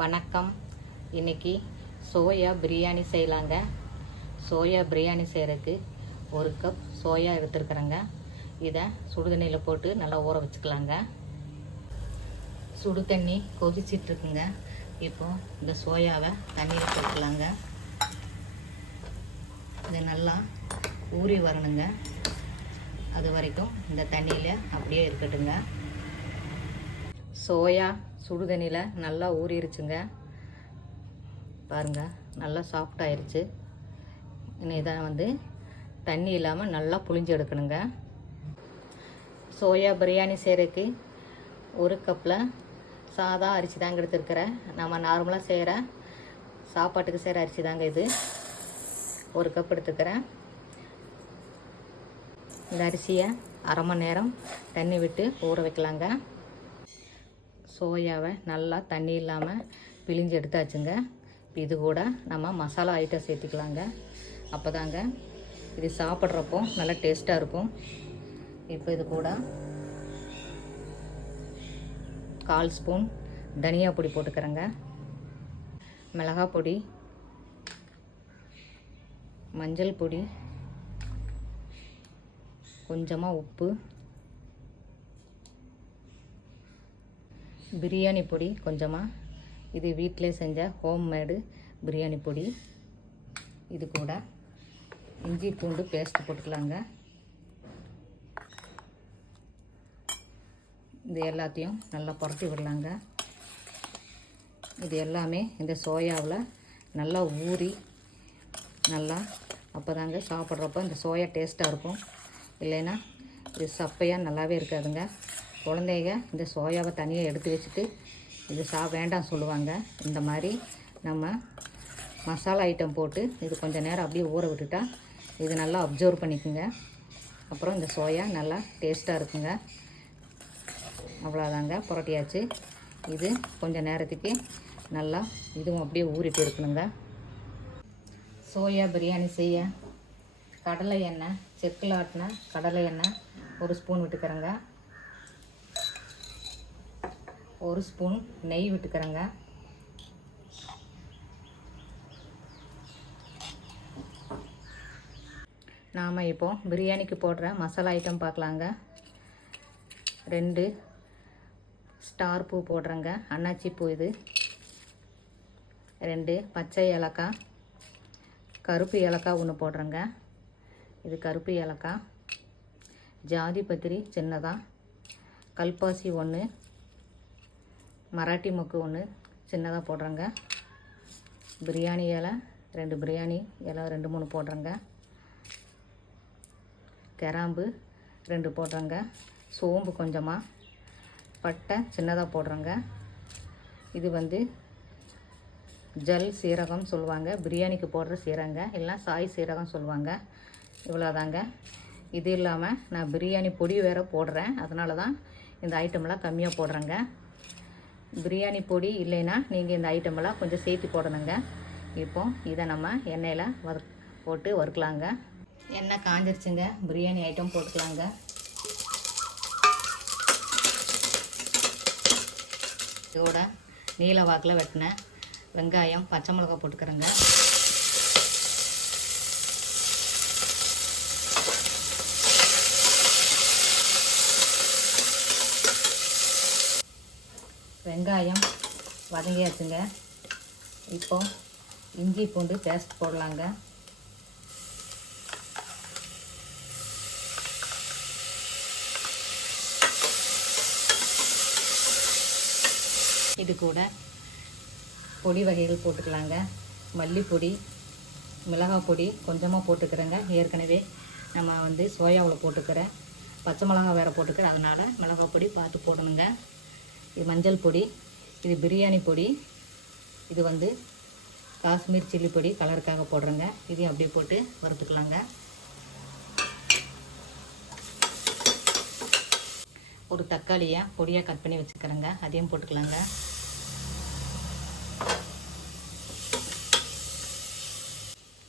வணக்கம். இன்னைக்கு சோயா பிரியாணி செய்யலாங்க. சோயா பிரியாணி செய்கிறதுக்கு ஒரு கப் சோயா எடுத்துருக்குறேங்க. இதை சுடுதண்ணியில் போட்டு நல்லா ஊற வச்சுக்கலாங்க. சுடு தண்ணி கொதிச்சிட்ருக்குங்க. இப்போ இந்த சோயாவை தண்ணியில் போட்டுக்கலாங்க இது நல்லா ஊறி வரணுங்க. அது வரைக்கும் இந்த தண்ணியில் அப்படியே இருக்கட்டுங்க. சோயா சுடுதண்ணியில் நல்லா ஊறிடுச்சுங்க பாருங்கள் நல்லா சாஃப்ட் ஆயிடுச்சு இனி வந்து தண்ணி இல்லாமல் நல்லா புளிஞ்சு எடுக்கணுங்க. சோயா பிரியாணி செய்கிறதுக்கு ஒரு கப்பில் சாதா அரிசி தாங்க எடுத்துருக்கிறேன் நம்ம நார்மலாக செய்கிற சாப்பாட்டுக்கு செய்கிற அரிசி தாங்க இது. ஒரு கப் எடுத்துக்கிறேன். இந்த அரிசியை அரை மணி நேரம் தண்ணி விட்டு ஊற வைக்கலாங்க. சோயாவை நல்லா தண்ணி இல்லாமல் பிழிஞ்சு எடுத்தாச்சுங்க. இது கூட நம்ம மசாலா ஐட்டம் சேர்த்துக்கலாங்க. அப்போ தாங்க இது சாப்பிட்றப்போ நல்லா டேஸ்ட்டாக இருக்கும். இப்போ இது கூட கால் ஸ்பூன் தனியா பொடி போட்டுக்கிறேங்க. மிளகாய் பொடி மஞ்சள் பொடி கொஞ்சமாக உப்பு பிரியாணி பொடி கொஞ்சமாக இது வீட்டிலே செஞ்ச ஹோம்மேடு பிரியாணி பொடி. இது கூட இஞ்சி பூண்டு பேஸ்ட் போட்டுக்கலாங்க. இது எல்லாத்தையும் நல்லா புரட்டி விடலாங்க. இது எல்லாமே இந்த சோயாவில் நல்லா ஊறி நல்லா அப்போ தாங்க சாப்பிட்றப்ப இந்த சோயா டேஸ்ட்டாக இருக்கும். இல்லைன்னா இது சப்பையாக நல்லாவே இருக்காதுங்க. குழந்தைங்க இந்த சோயாவை தனியாக எடுத்து வச்சுட்டு இது சா வேண்டாம் சொல்லுவாங்க. இந்த மாதிரி நம்ம மசாலா ஐட்டம் போட்டு இது கொஞ்சம் நேரம் அப்படியே ஊற விட்டுட்டா இது நல்லா அப்சர்வ் பண்ணிக்குங்க. அப்புறம் இந்த சோயா நல்லா டேஸ்ட்டாக இருக்குங்க. அவ்வளோதாங்க புரட்டியாச்சு. இது கொஞ்சம் நேரத்துக்கு நல்லா இதுவும் அப்படியே ஊறிட்டு போயிருக்கணுங்க சோயா பிரியாணி செய்ய கடலை எண்ணெய் செக்கில் ஆட்டின கடலை எண்ணெய் ஒரு ஸ்பூன் விட்டுக்கிறேங்க. ஒரு ஸ்பூன் நெய் விட்டுக்கிறேங்க. நாம் இப்போ பிரியாணிக்கு போடுற மசாலா ஐட்டம் பார்க்கலாங்க. ரெண்டு ஸ்டார் பூ போடுறேங்க. அன்னாச்சி பூ இது. ரெண்டு பச்சை ஏலக்காய் கருப்பு ஏலக்காய் ஒன்று போடுறேங்க. இது கருப்பு ஏலக்காய். ஜாதி பத்திரி சின்னதாக கல்பாசி ஒன்று மராட்டி மொக்கு ஒன்று சின்னதாக போடுறேங்க. பிரியாணி இலை ரெண்டு பிரியாணி இலை ரெண்டு மூணு போடுறேங்க. கிராம்பு ரெண்டு போடுறேங்க. சோம்பு கொஞ்சமாக பட்டை சின்னதாக போடுறேங்க. இது வந்து ஜல் சீரகம் சொல்லுவாங்க. பிரியாணிக்கு போடுற சீரகங்க. எல்லாம் சாய் சீரகம் சொல்லுவாங்க. இவ்வளோதாங்க இது இல்லாமல் நான் பிரியாணி பொடி வேறு போடுறேன். அதனால தான் இந்த ஐட்டம்லாம் கம்மியாக போடுறேங்க. பிரியாணி பொடி இல்லைன்னா நீங்கள் இந்த ஐட்டமெல்லாம் கொஞ்சம் சேர்த்து போடணுங்க. இப்போ இதை நம்ம எண்ணெயில் வறு போட்டு வறுக்கலாங்க. எண்ணெய் காஞ்சிருச்சுங்க. பிரியாணி ஐட்டம் போட்டுக்கலாங்க. இதோட நீல வாக்கில் வெட்டினேன் வெங்காயம் பச்சை மிளகா போட்டுக்கிறேங்க. வெங்காயம் வதங்கியாச்சுங்க. இப்போ இஞ்சி பூண்டு பேஸ்ட் போடலாங்க. இது கூட பொடி வகைகள் போட்டுக்கலாங்க. மல்லிப்பொடி மிளகாய் பொடி கொஞ்சமாக போட்டுக்கிறேங்க. ஏற்கனவே நம்ம வந்து சோயாவில் போட்டுக்கிறேன். பச்சை மிளகா வேறு போட்டுக்கிறேன். அதனால் மிளகாய் பொடி பார்த்து போடணுங்க. இது மஞ்சள் பொடி இது பிரியாணி பொடி இது வந்து காஷ்மீர் சில்லி பொடி கலருக்காக போடுறேங்க. இதையும் அப்படியே போட்டு வறுத்துக்கலாங்க. ஒரு தக்காளியை பொடியாக கட் பண்ணி வச்சுக்கிறேங்க. அதையும் போட்டுக்கலாங்க.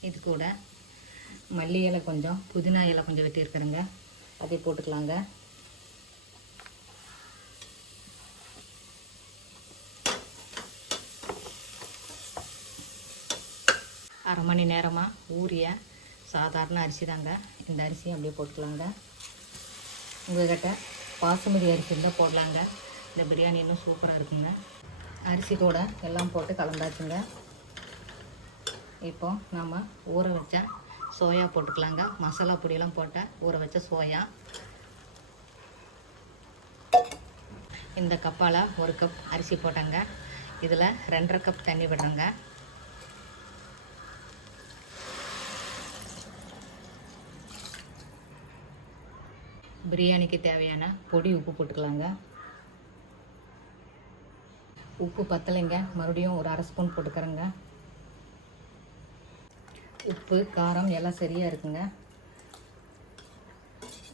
இது கூட மல்லி இலை கொஞ்சம் புதினா இலை கொஞ்சம் வெட்டியிருக்கிறேங்க. அதையும் போட்டுக்கலாங்க. அரை மணி நேரமாக ஊறிய சாதாரண அரிசி தாங்க. இந்த அரிசியும் அப்படியே போட்டுக்கலாங்க. உங்கள்கிட்ட பாசுமதி அரிசி இருந்தால் போடலாங்க. இந்த பிரியாணி இன்னும் சூப்பராக இருக்குங்க. அரிசி கூட எல்லாம் போட்டு கலந்தாச்சுங்க. இப்போ நம்ம ஊற வச்ச சோயா போட்டுக்கலாங்க. மசாலா பொடியெல்லாம் போட்ட ஊற வச்ச சோயா. இந்த கப்பால் ஒரு கப் அரிசி போட்டேங்க. இதில் ரெண்டரை கப் தண்ணி விடுறேங்க பிரியாணிக்கு தேவையான பொடி உப்பு போட்டுக்கலாங்க. உப்பு பத்தலைங்க. மறுபடியும் ஒரு அரை ஸ்பூன் போட்டுக்கிறேங்க. உப்பு காரம் எல்லாம் சரியாக இருக்குங்க.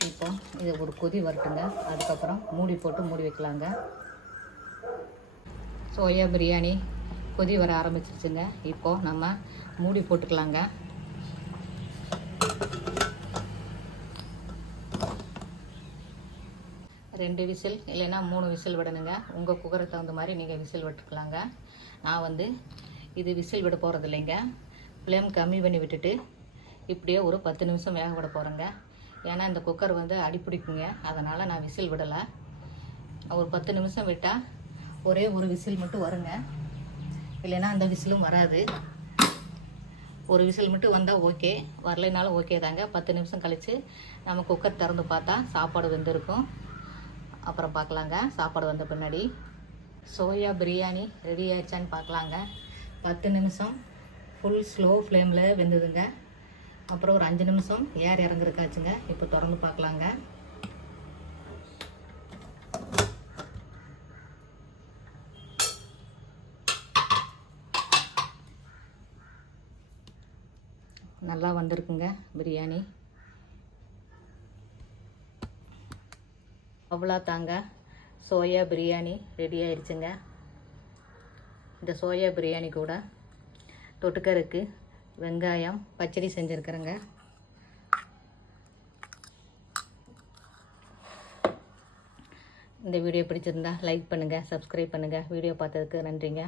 இப்போ இது ஒரு கொதி வரட்டுங்க. அதுக்கப்புறம் மூடி போட்டு மூடி வைக்கலாங்க. சோயா பிரியாணி கொதி வர ஆரம்பிச்சிருச்சுங்க. இப்போது நம்ம மூடி போட்டுக்கலாங்க. ரெண்டு விசில் இல்லைன்னா மூணு விசில் விடணுங்க. உங்கள் குக்கருக்கு தகுந்த மாதிரி நீங்கள் விசில் விட்டுக்கலாங்க. நான் வந்து இது விசில் விட போகிறது இல்லைங்க. ஃப்ளேம் கம்மி பண்ணி விட்டுட்டு இப்படியே ஒரு பத்து நிமிஷம் வேக விட போகிறேங்க ஏன்னா இந்த குக்கர் வந்து அடிப்பிடிக்குங்க அதனால் நான் விசில் விடலை. ஒரு பத்து நிமிஷம் விட்டால் ஒரே ஒரு விசில் மட்டும் வருங்க. இல்லைன்னா அந்த விசிலும் வராது. ஒரு விசில் மட்டும் வந்தால் ஓகே. வரலைனாலும் ஓகே தாங்க. பத்து நிமிஷம் கழித்து நம்ம குக்கர் திறந்து பார்த்தா சாப்பாடு வெந்திருக்கும். அப்புறம் பார்க்கலாங்க. சாப்பாடு வந்த பின்னாடி. சோயா பிரியாணி ரெடி ஆயிடுச்சான்னு பார்க்கலாங்க. பத்து நிமிஷம் ஃபுல் ஸ்லோ ஃப்ளேமில் வெந்ததுங்க. அப்புறம் ஒரு அஞ்சு நிமிஷம் ஏர் இறங்குறக்காச்சுங்க இப்போ திறந்து பார்க்கலாங்க. நல்லா வந்திருக்குங்க பிரியாணி. அவ்வளோ தாங்க சோயா பிரியாணி ரெடி ஆயிடுச்சுங்க. இந்த சோயா பிரியாணி கூட தொட்டுக்கருக்கு வெங்காயம் பச்சடி செஞ்சுருக்குறேங்க. இந்த வீடியோ பிடிச்சிருந்தா லைக் பண்ணுங்கள் சப்ஸ்கிரைப் பண்ணுங்கள் வீடியோ பார்த்ததுக்கு நன்றிங்க.